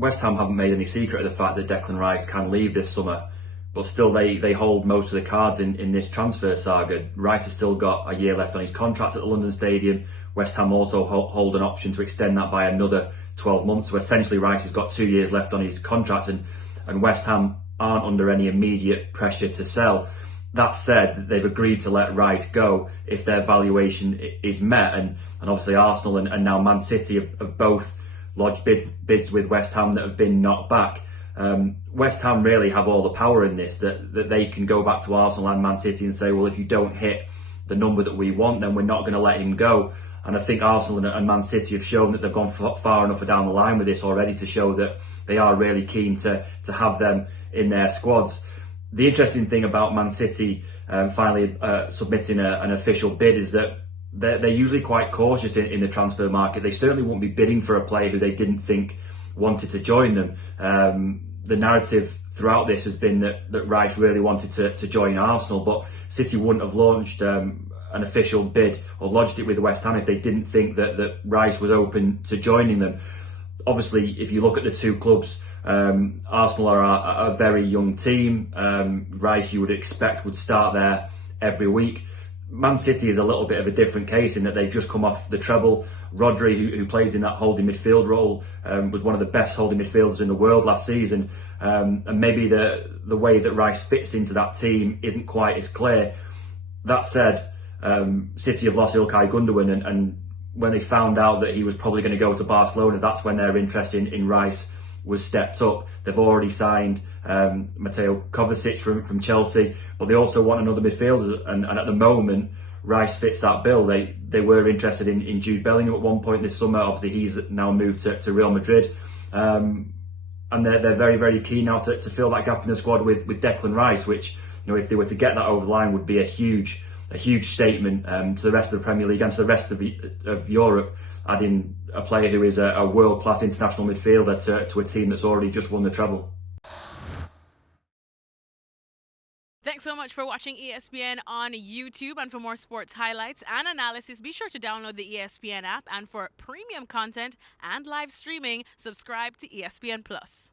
West Ham haven't made any secret of the fact that Declan Rice can leave this summer, but still they hold most of the cards in this transfer saga. Rice has still got a year left on his contract at the London Stadium. West Ham also hold an option to extend that by another 12 months. So essentially Rice has got 2 years left on his contract, and West Ham aren't under any immediate pressure to sell. That said, they've agreed to let Rice go if their valuation is met, and obviously Arsenal and now Man City have both lodged bids with West Ham that have been knocked back. West Ham really have all the power in this, that they can go back to Arsenal and Man City and say, well, if you don't hit the number that we want, then we're not going to let him go. And I think Arsenal and Man City have shown that they've gone far enough down the line with this already to show that they are really keen to have them in their squads. The interesting thing about Man City finally submitting an official bid is that they're usually quite cautious in the transfer market. They certainly won't be bidding for a player who they didn't think wanted to join them. The narrative throughout this has been that Rice really wanted to join Arsenal, but City wouldn't have launched an official bid or lodged it with West Ham if they didn't think that Rice was open to joining them. Obviously, if you look at the two clubs, Arsenal are a very young team. Rice, you would expect, would start there every week. Man City is a little bit of a different case in that they've just come off the treble. Rodri, who plays in that holding midfield role, was one of the best holding midfielders in the world last season. And maybe the way that Rice fits into that team isn't quite as clear. That said, City have lost İlkay Gundogan, and when they found out that he was probably going to go to Barcelona, that's when their interest in Rice was stepped up. They've already signed Mateo Kovacic from Chelsea, but they also want another midfielder, and at the moment Rice fits that bill. They were interested in Jude Bellingham at one point this summer. Obviously he's now moved to Real Madrid, and they're very, very keen now to fill that gap in the squad with Declan Rice, which, you know, if they were to get that over the line, would be a huge statement to the rest of the Premier League and to the rest of Europe, adding a player who is a world-class international midfielder to a team that's already just won the treble. Thanks so much for watching ESPN on YouTube. And for more sports highlights and analysis, be sure to download the ESPN app. And for premium content and live streaming, subscribe to ESPN Plus.